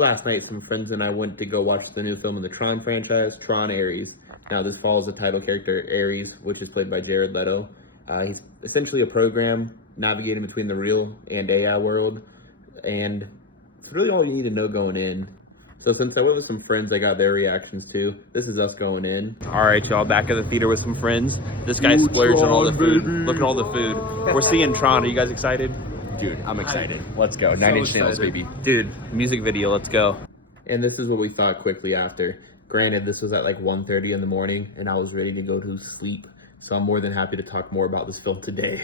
last night, some friends and I went to go watch the new film in the Tron franchise, Tron Ares. Now, this follows the title character Ares, which is played by Jared Leto. He's essentially a program navigating between the real and AI world, and it's really all you need to know going in. So since I went with some friends, I got their reactions too. This is us going in. All right, y'all, back at the theater with some friends. This guy splurged on all the food. Look at all the food. We're seeing Tron. Are you guys excited? Dude, I'm excited. Let's go. 9-inch Nails, baby. Dude, music video, let's go. And this is what we thought quickly after. Granted, this was at like 1:30 in the morning, and I was ready to go to sleep. So I'm more than happy to talk more about this film today.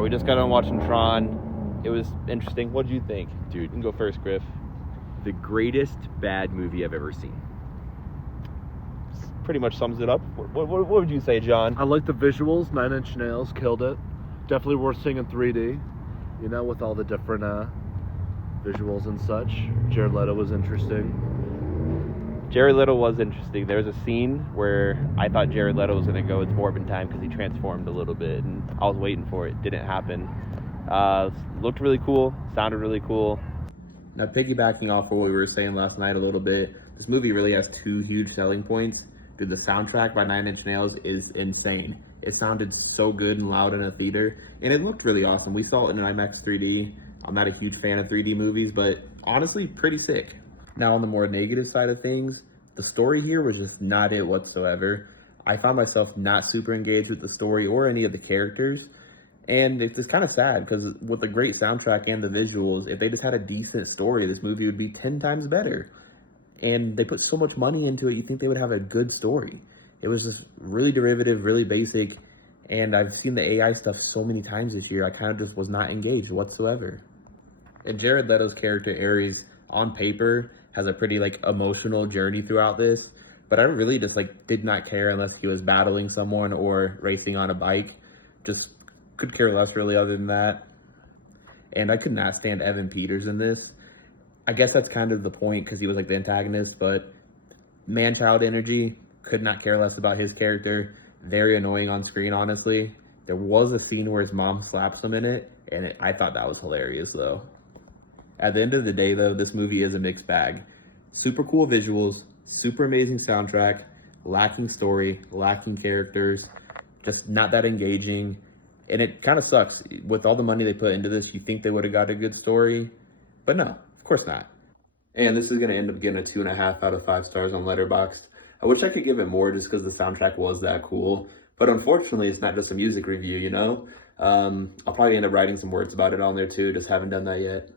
We just got on watching Tron. It was interesting. What did you think? Dude, You can go first, Griff. the greatest bad movie I've ever seen. Pretty much sums it up. What would you say, John? I like the visuals. 9-inch Nails killed it. Definitely worth seeing in 3D. You know, with all the different visuals and such. Jared Leto was interesting. Jared Leto was interesting. There was a scene where I thought Jared Leto was going to go with Morbin time because he transformed a little bit, and I was waiting for it. Didn't happen. Looked really cool. Sounded really cool. Now, piggybacking off of what we were saying last night a little bit, this movie really has two huge selling points. Dude, the soundtrack by 9-inch Nails is insane. It sounded so good and loud in a theater, and it looked really awesome. We saw it in IMAX 3D. I'm not a huge fan of 3D movies, but honestly, pretty sick. Now, on the more negative side of things, the story here was just not it whatsoever. I found myself not super engaged with the story or any of the characters, and it's just kind of sad because with the great soundtrack and the visuals, if they just had a decent story, this movie would be 10 times better. And they put so much money into it, you think they would have a good story. It was just really derivative, really basic, and I've seen the AI stuff so many times this year, I kind of just was not engaged whatsoever. And Jared Leto's character, Ares, on paper, has a pretty, emotional journey throughout this, but I really just, did not care unless he was battling someone or racing on a bike. Just could care less, really, other than that. And I could not stand Evan Peters in this. I guess that's kind of the point because he was, the antagonist, but man-child energy, could not care less about his character. Very annoying on screen, honestly. There was a scene where his mom slaps him in it, and I thought that was hilarious, though. At the end of the day, though, this movie is a mixed bag. Super cool visuals, super amazing soundtrack, lacking story, lacking characters, just not that engaging. And it kind of sucks. With all the money they put into this, you think they would have got a good story, but no, of course not. And this is going to end up getting a 2.5 out of 5 stars on Letterboxd. I wish I could give it more just because the soundtrack was that cool. But unfortunately, it's not just a music review, you know? I'll probably end up writing some words about it on there too, just haven't done that yet.